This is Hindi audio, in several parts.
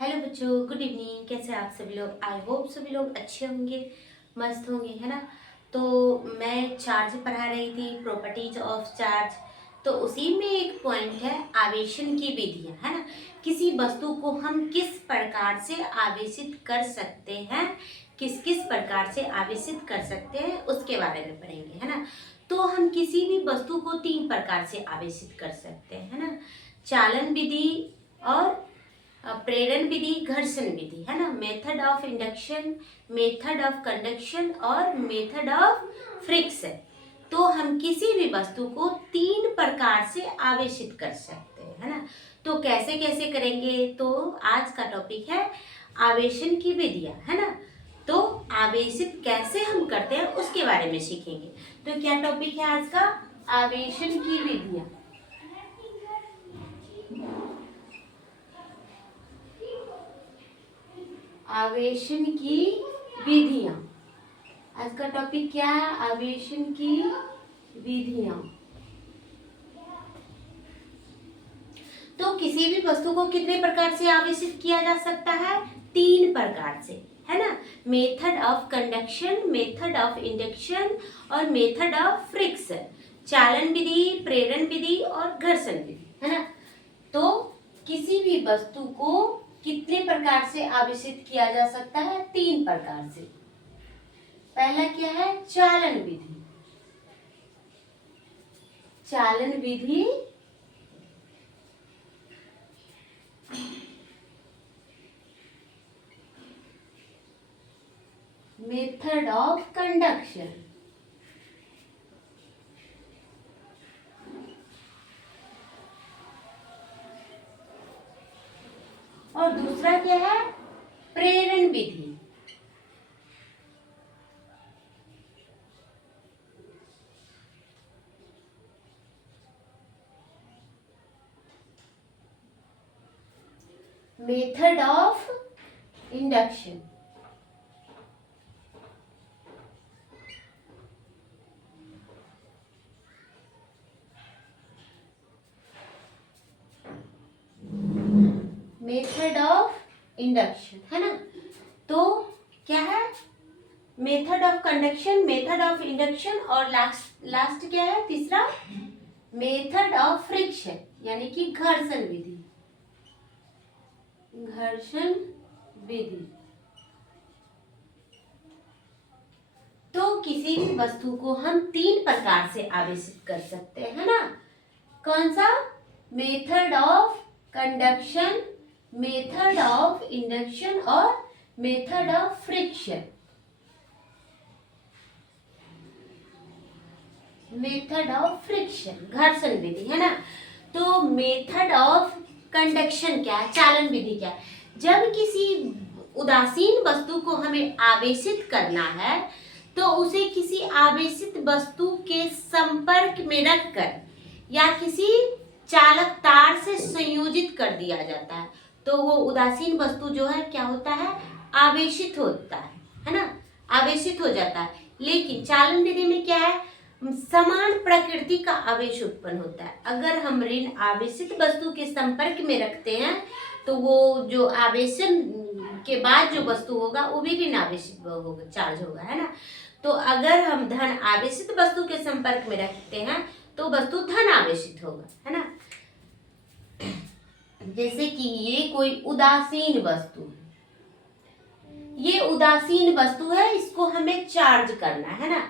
हेलो बच्चों, गुड इवनिंग। कैसे आप सभी लोग? आई होप सभी लोग अच्छे होंगे, मस्त होंगे, है ना। तो मैं चार्ज पढ़ा रही थी, प्रॉपर्टीज ऑफ चार्ज। तो उसी में एक पॉइंट है आवेशन की विधियां, है ना। किसी वस्तु को हम किस प्रकार से आवेशित कर सकते हैं, किस किस प्रकार से आवेशित कर सकते हैं उसके बारे में पढ़ेंगे, है ना। तो हम किसी भी वस्तु को तीन प्रकार से आवेशित कर सकते हैं, है ना। चालन विधि और प्रेरण विधि, घर्षण विधि, है ना। Method of induction, method of conduction और मेथड ऑफ फ्रिक्शन। तो हम किसी भी वस्तु को तीन प्रकार से आवेशित कर सकते हैं, है ना। तो कैसे कैसे करेंगे? तो आज का टॉपिक है आवेशन की विधियां, है ना। तो आवेशित कैसे हम करते हैं उसके बारे में सीखेंगे। तो क्या टॉपिक है आज का? आवेशन की विधियां। आवेशन की विधियां। आज का टॉपिक क्या है? आवेशन की विधियां। तो किसी भी वस्तु को कितने प्रकार से आवेशित किया जा सकता है? तीन प्रकार से, है ना। Method of conduction, method of induction और मेथड ऑफ फ्रिक्शन। चालन विधि, प्रेरण विधि और घर्षण विधि, है ना। तो किसी भी वस्तु को कितने प्रकार से आवेशित किया जा सकता है? तीन प्रकार से। पहला क्या है? चालन विधि। चालन विधि मेथड ऑफ कंडक्शन। और दूसरा क्या है? प्रेरण विधि। Method of induction. Method of induction, है ना। तो क्या है? Method of conduction, method of induction और लास्ट क्या है? तीसरा मेथड ऑफ फ्रिक्शन, यानी कि घर्षण विधि। घर्षण विधि। तो किसी भी वस्तु को हम तीन प्रकार से आवेशित कर सकते हैं, ना। कौन सा? Method of conduction, method of induction और method of friction. Method of friction, घर्षण विधि, है ना। तो मेथड ऑफ कंडक्शन क्या है? चालन विधि क्या है? जब किसी उदासीन वस्तु को हमें आवेशित करना है तो उसे किसी आवेशित वस्तु के संपर्क में रखकर या किसी चालक तार से संयोजित कर दिया जाता है। तो वो उदासीन वस्तु जो है क्या होता है? आवेशित होता है ना। आवेशित हो जाता है। लेकिन चालन विधि में क्या है? समान प्रकृति का आवेश उत्पन्न होता है। अगर हम ऋण आवेशित वस्तु के संपर्क में रखते हैं तो वो जो आवेशन के बाद जो वस्तु होगा वो भी ऋण आवेशित होगा, चार्ज होगा, है ना। तो अगर हम धन आवेशित वस्तु के संपर्क में रखते हैं तो वस्तु धन आवेशित होगा, है ना। जैसे कि ये कोई उदासीन वस्तु है, ये उदासीन वस्तु है, इसको हमें चार्ज करना है ना।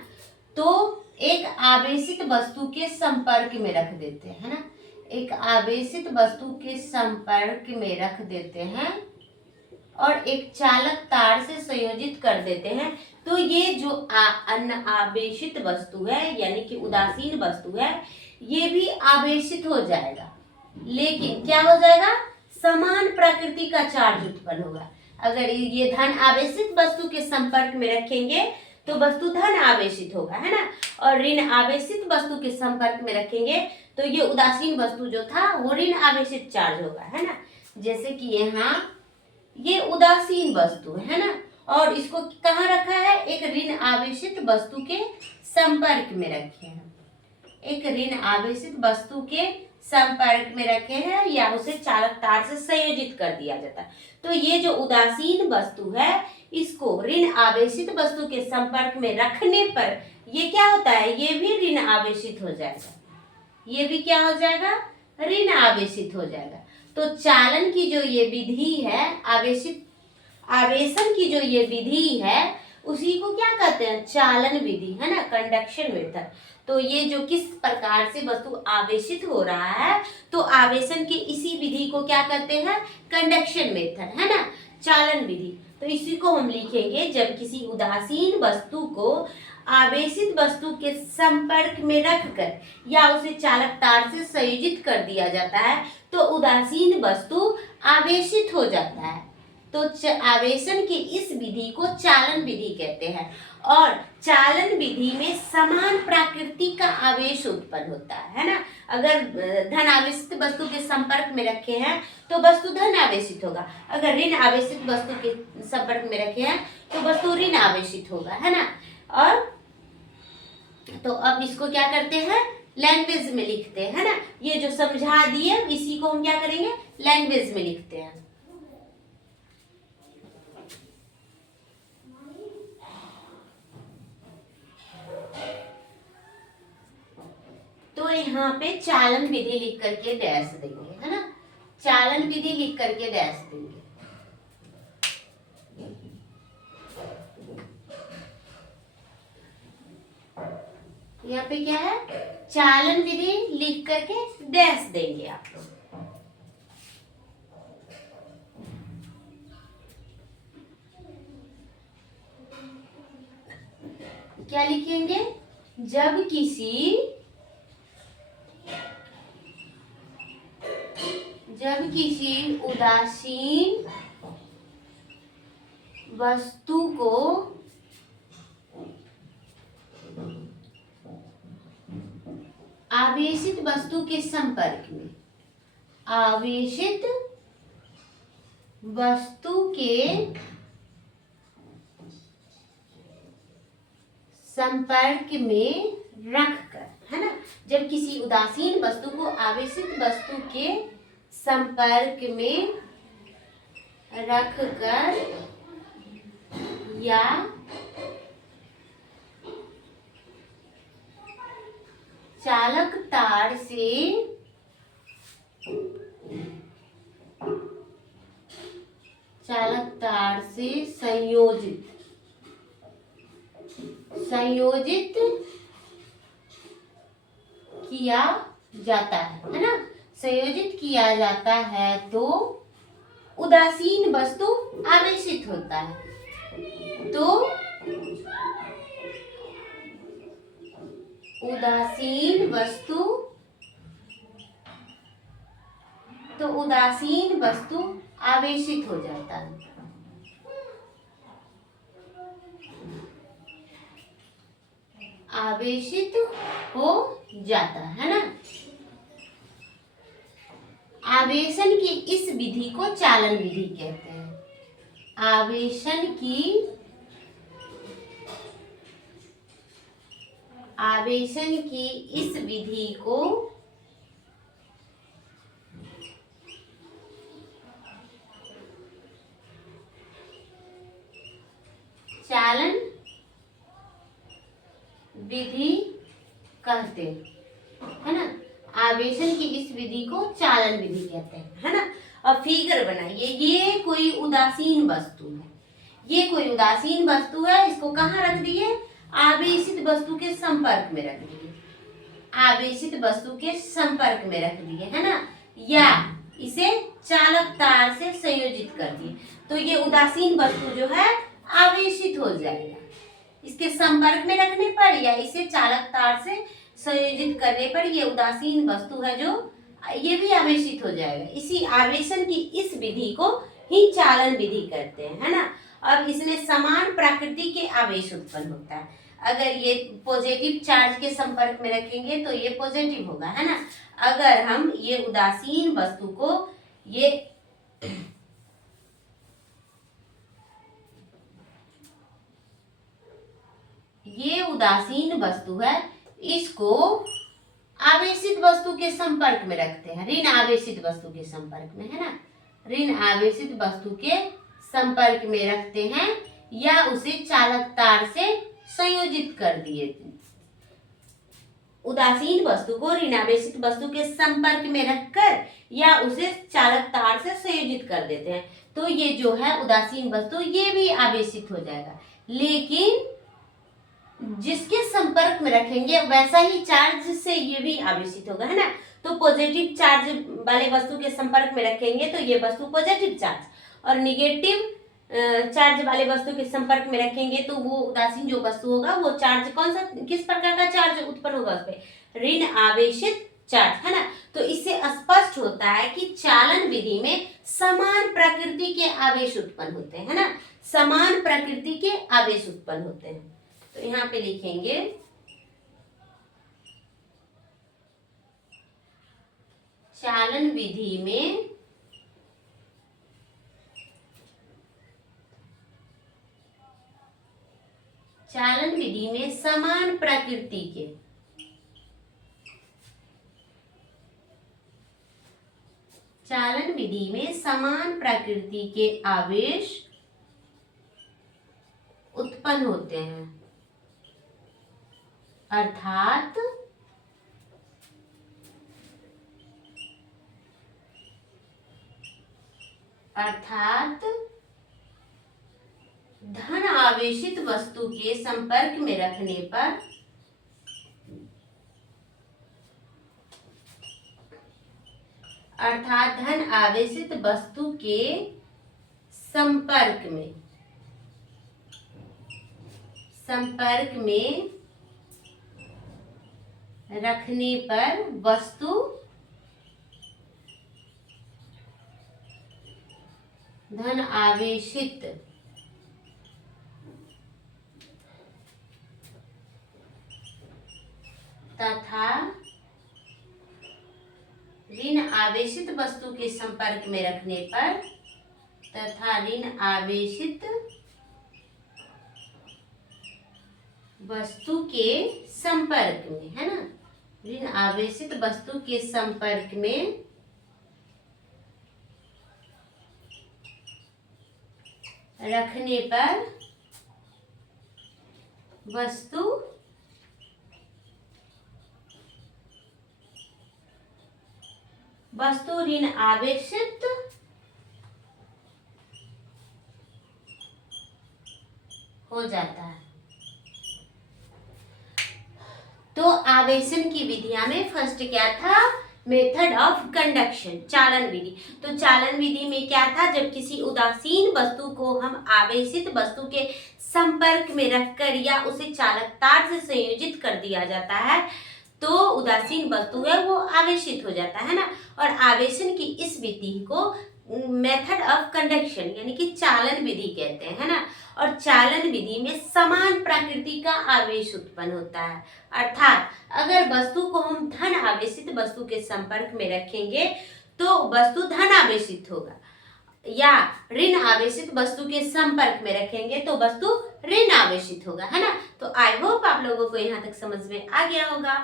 तो एक आवेशित वस्तु के संपर्क में रख देते हैं, है ना। एक आवेशित वस्तु के संपर्क में रख देते हैं और एक चालक तार से संयोजित कर देते हैं। तो ये जो अनावेशित वस्तु है, यानी कि उदासीन वस्तु है, ये भी आवेशित हो जाएगा। लेकिन क्या हो जाएगा? समान प्रकृति का चार्ज उत्पन्न होगा। अगर ये धन आवेशित वस्तु के संपर्क में रखेंगे तो वस्तु धन आवेशित होगा, है ना। और ऋण आवेशित वस्तु के संपर्क में रखेंगे तो ये उदासीन वस्तु जो था वो ऋण आवेशित चार्ज होगा, है ना। जैसे कि यहाँ ये उदासीन वस्तु है ना, और इसको कहाँ रखा है? एक ऋण आवेशित वस्तु के संपर्क में रखे हैं। एक ऋण आवेशित वस्तु के संपर्क में रखे हैं या उसे चालक तार से संयोजित कर दिया जाता है। तो ये जो उदासीन वस्तु है, इसको ऋण आवेशित वस्तु के संपर्क में रखने पर ये क्या होता है, ये भी ऋण आवेशित हो जाएगा। ये भी क्या हो जाएगा, ऋण आवेशित हो जाएगा। तो चालन की जो ये विधि है, आवेशन की जो ये विधि है, उसी को क्या कहते हैं, चालन विधि, है ना, कंडक्शन मेथड। तो ये जो किस प्रकार से वस्तु आवेशित हो रहा है, तो आवेशन के इसी विधि को क्या कहते हैं, कंडक्शन मेथड, है ना, चालन विधि। तो इसी को हम लिखेंगे, जब किसी उदासीन वस्तु को आवेशित वस्तु के संपर्क में रखकर या उसे चालक तार से संयोजित कर दिया जाता है तो उदासीन वस्तु आवेशित हो जाता है। तो आवेशन की इस विधि को चालन विधि कहते हैं। और चालन विधि में समान प्रकृति का आवेश उत्पन्न होता है ना। अगर धन आवेशित वस्तु के संपर्क में रखे हैं तो वस्तु धन आवेशित होगा, अगर ऋण आवेशित वस्तु के संपर्क में रखे हैं तो वस्तु ऋण आवेशित होगा, है ना। और तो अब इसको क्या करते हैं, लैंग्वेज में लिखते हैं, है ना। ये जो समझा दिए इसी को हम क्या करेंगे, लैंग्वेज में लिखते हैं। तो यहाँ पे चालन विधि लिख करके डैश देंगे, है ना, चालन विधि लिख करके डैश देंगे। यहाँ पे क्या है, चालन विधि लिख करके डैश देंगे आप लोग। क्या लिखेंगे, जब किसी उदासीन वस्तु को आवेशित वस्तु के संपर्क में, आवेशित वस्तु के संपर्क में रखकर, है ना, जब किसी उदासीन वस्तु को आवेशित वस्तु के संपर्क में रखकर या चालक तार से संयोजित किया जाता है ना, संयोजित किया जाता है तो उदासीन वस्तु आवेशित होता है। तो उदासीन वस्तु आवेशित हो जाता है। आवेशित हो जाता है ना। आवेशन की इस विधि को चालन विधि कहते हैं। आवेशन की इस विधि को चालन विधि कहते हैं, है ना। आवेशन की इस विधि को चालन विधि कहते हैं, है ना। अब फिगर बनाइए, ये कोई उदासीन वस्तु है, ये कोई उदासीन वस्तु है, इसको कहाँ रख दिए, आवेशित वस्तु के संपर्क में रख दिए, आवेशित वस्तु के संपर्क में रख दिए, है ना, या इसे चालक तार से संयोजित कर दिए। तो ये उदासीन वस्तु जो है आवेशित हो जाएगा इसके संपर्क में रखने पर या इसे चालक तार से संयोजित करने पर। ये उदासीन वस्तु है जो ये भी आवेशित हो जाएगा। इसी आवेशन की इस विधि को ही चालन विधि कहते हैं, है ना। अब इसमें समान प्रकृति के आवेश उत्पन्न होता है। अगर ये पॉजिटिव चार्ज के संपर्क में रखेंगे तो ये पॉजिटिव होगा, है ना। अगर हम ये उदासीन वस्तु को ये उदासीन वस्तु है, इसको आवेशित वस्तु के संपर्क में रखते हैं, ऋण आवेशित वस्तु के संपर्क में, है ना, ऋण आवेशित वस्तु के संपर्क में रखते हैं या उसे चालक तार से संयोजित कर दिए। उदासीन वस्तु को ऋण आवेशित वस्तु के संपर्क में रखकर या उसे चालक तार से संयोजित कर देते हैं। तो ये जो है उदासीन वस्तु ये भी आवेशित हो जाएगा, लेकिन जिसके संपर्क में रखेंगे वैसा ही चार्ज से ये भी आवेशित होगा, है ना। तो पॉजिटिव चार्ज वाले वस्तु के संपर्क में रखेंगे तो ये वस्तु पॉजिटिव चार्ज, और निगेटिव चार्ज वाले वस्तु के संपर्क में रखेंगे तो वो उदासीन जो वस्तु होगा वो चार्ज कौन सा, किस प्रकार का चार्ज उत्पन्न होगा उस पर, ऋण आवेशित चार्ज, है ना। तो इससे स्पष्ट होता है कि चालन विधि में समान प्रकृति के आवेश उत्पन्न होते हैं, है ना, समान प्रकृति के आवेश उत्पन्न होते हैं। तो यहाँ पे लिखेंगे चालन विधि में समान प्रकृति के आवेश उत्पन्न होते हैं, अर्थात धन आवेशित वस्तु के संपर्क में रखने पर धन आवेशित वस्तु के संपर्क में रखने पर वस्तु धन आवेशित तथा ऋण आवेशित वस्तु के संपर्क में रखने पर ऋण आवेशित वस्तु के संपर्क में, है ना, ऋण आवेशित वस्तु के संपर्क में रखने पर वस्तु ऋण आवेशित हो जाता है। तो आवेशन की विधियां में फर्स्ट क्या था, मेथड ऑफ कंडक्शन, चालन विधि। तो चालन विधि में क्या था, जब किसी उदासीन वस्तु को हम आवेशित वस्तु के संपर्क में रखकर या उसे चालक तार से संयोजित कर दिया जाता है तो उदासीन वस्तु है वो आवेशित हो जाता है ना। और आवेशन की इस विधि को मेथड ऑफ कंडक्शन यानी कि चालन विधि कहते हैं, है ना। और चालन विधि में समान प्रकृति का आवेश उत्पन्न होता है, अर्थात अगर वस्तु को हम धन आवेशित वस्तु के संपर्क में रखेंगे तो वस्तु धन आवेशित होगा, या ऋण आवेशित वस्तु के संपर्क में रखेंगे तो वस्तु ऋण आवेशित होगा, है ना। तो आई होप आप लोगों को यहाँ तक समझ में आ गया होगा,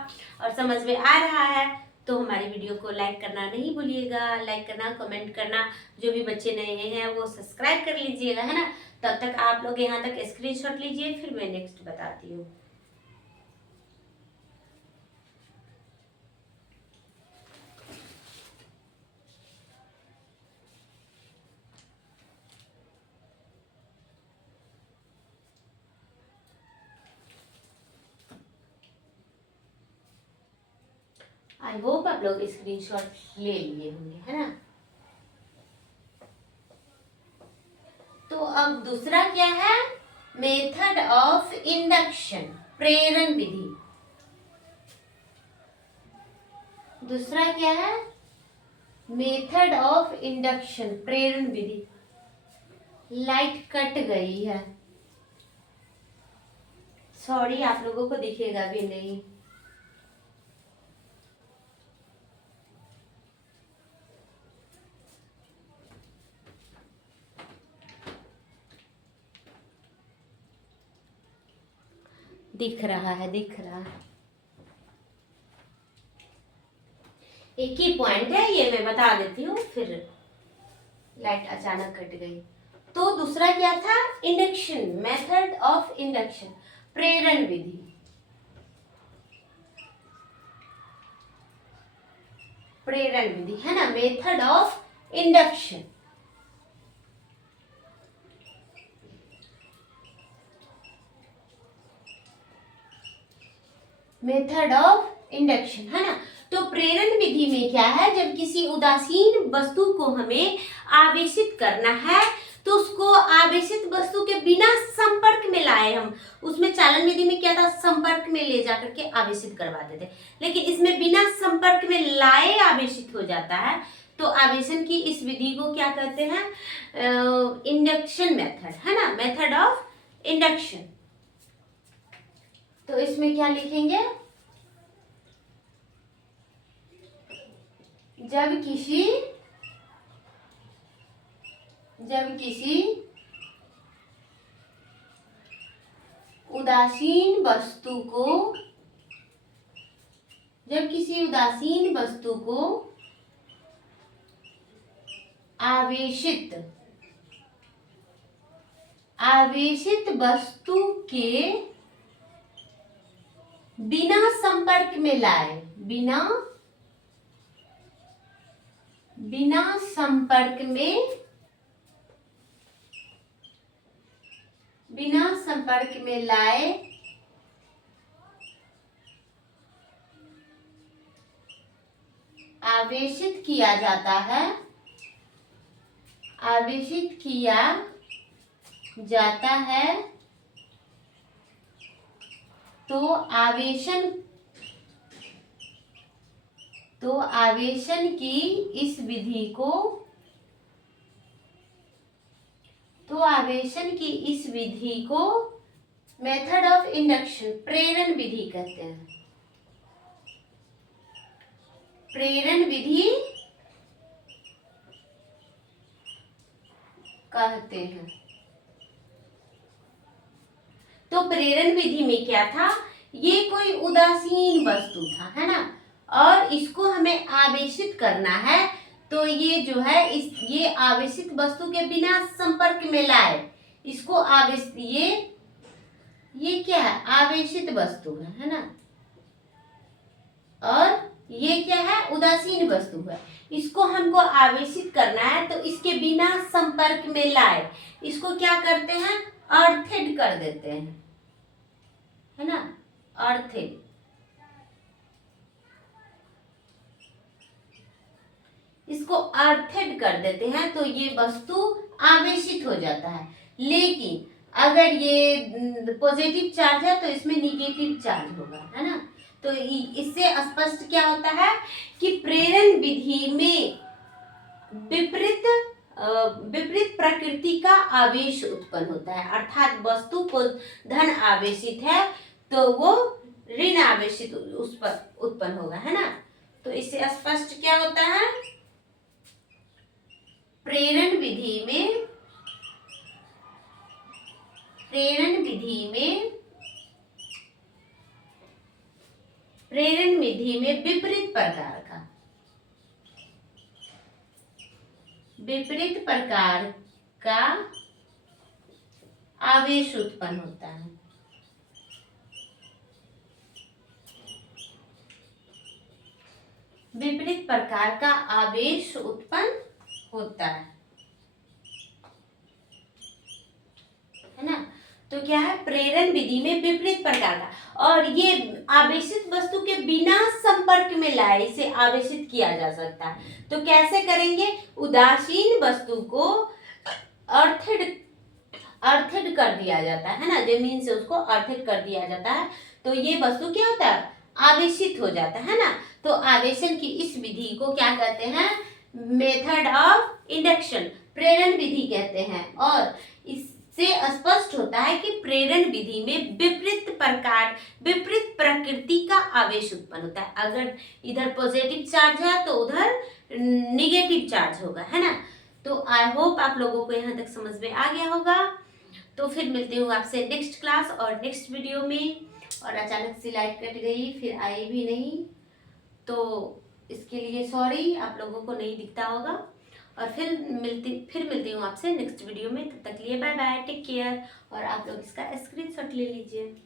और समझ में आ रहा है तो हमारी वीडियो को लाइक करना नहीं भूलिएगा, लाइक करना, कमेंट करना, जो भी बच्चे नए हैं वो सब्सक्राइब कर लीजिएगा, है ना। तब तक आप लोग यहाँ तक स्क्रीनशॉट लीजिए, फिर मैं नेक्स्ट बताती हूँ। आई होप आप लोग स्क्रीनशॉट ले लिए होंगे, है ना। तो अब दूसरा क्या है, मेथड ऑफ इंडक्शन, प्रेरण विधि। दूसरा क्या है, मेथड ऑफ इंडक्शन, प्रेरण विधि। लाइट कट गई है, सॉरी, आप लोगों को दिखेगा भी नहीं। दिख रहा है, दिख रहा है। एक ही पॉइंट है, ये मैं बता देती हूँ, फिर लाइट अचानक कट गई। तो दूसरा क्या था, इंडक्शन, मेथड ऑफ इंडक्शन, प्रेरण विधि। प्रेरण विधि है ना, method of induction. Method of induction है ना। तो प्रेरण विधि में क्या है, जब किसी उदासीन वस्तु को हमें आवेशित करना है तो उसको आवेशित वस्तु के बिना संपर्क में लाए हम, उसमें चालन विधि में क्या था, संपर्क में ले जाकर के आवेशित करवाते थे, लेकिन इसमें बिना संपर्क में लाए आवेशित हो जाता है। तो आवेशन की इस विधि को क्या कहते हैं, इंडक्शन मेथड है ना, मेथड ऑफ इंडक्शन। तो इसमें क्या लिखेंगे, जब किसी उदासीन वस्तु को आवेशित वस्तु के बिना संपर्क में लाए, बिना संपर्क में लाए आवेशित किया जाता है तो आवेशन की इस विधि को मेथड ऑफ इंडक्शन, प्रेरण विधि कहते हैं। प्रेरण विधि कहते हैं। तो प्रेरण विधि में क्या था, ये कोई उदासीन वस्तु था, है ना, और इसको हमें आवेशित करना है, तो ये जो है ये आवेशित वस्तु के बिना संपर्क में लाए, इसको ये क्या है, आवेशित वस्तु है ना, और ये क्या है, उदासीन वस्तु है, इसको हमको आवेशित करना है, तो इसके बिना संपर्क में लाए, इसको क्या करते हैं, अर्थिड कर देते हैं, है ना, अर्थिड। इसको अर्थिड कर देते हैं तो ये वस्तु आवेशित हो जाता है। लेकिन अगर ये पॉजिटिव चार्ज है तो इसमें निगेटिव चार्ज होगा, है ना। तो इससे स्पष्ट क्या होता है कि प्रेरण विधि में विपरीत प्रकृति का आवेश उत्पन्न होता है, अर्थात वस्तु को धन आवेशित है तो वो ऋण आवेशित उस पर उत्पन्न होगा, है ना। तो इससे स्पष्ट क्या होता है, प्रेरण विधि में विपरीत प्रकार का आवेश उत्पन्न होता है। विपरीत प्रकार का आवेश उत्पन्न होता है ना। तो क्या है, प्रेरण विधि में विपरीत प्रकार का, और ये आवेशित वस्तु के बिना संपर्क में लाए इसे आवेशित किया जा सकता है। तो कैसे करेंगे, उदासीन वस्तु को अर्थिड कर दिया जाता है ना, जमीन से उसको अर्थिड कर दिया जाता है, तो ये वस्तु क्या होता है, आवेशित हो जाता है ना। तो आवेशन की इस विधि को क्या कहते हैं, मेथड ऑफ इंडक्शन, प्रेरण विधि कहते हैं। और इससे स्पष्ट होता है कि प्रेरण विधि में विपरीत प्रकृति का आवेश उत्पन्न होता है। अगर इधर पॉजिटिव चार्ज है तो उधर निगेटिव चार्ज होगा, है ना। तो आई होप आप लोगों को यहाँ तक समझ में आ गया होगा। तो फिर मिलती हूँ आपसे नेक्स्ट क्लास और नेक्स्ट वीडियो में। और अचानक से लाइट कट गई, फिर आई भी नहीं, तो इसके लिए सॉरी, आप लोगों को नहीं दिखता होगा। और फिर मिलती हूँ आपसे नेक्स्ट वीडियो में। तब तक के लिए बाय बाय, टेक केयर। और आप लोग इसका स्क्रीनशॉट ले लीजिए।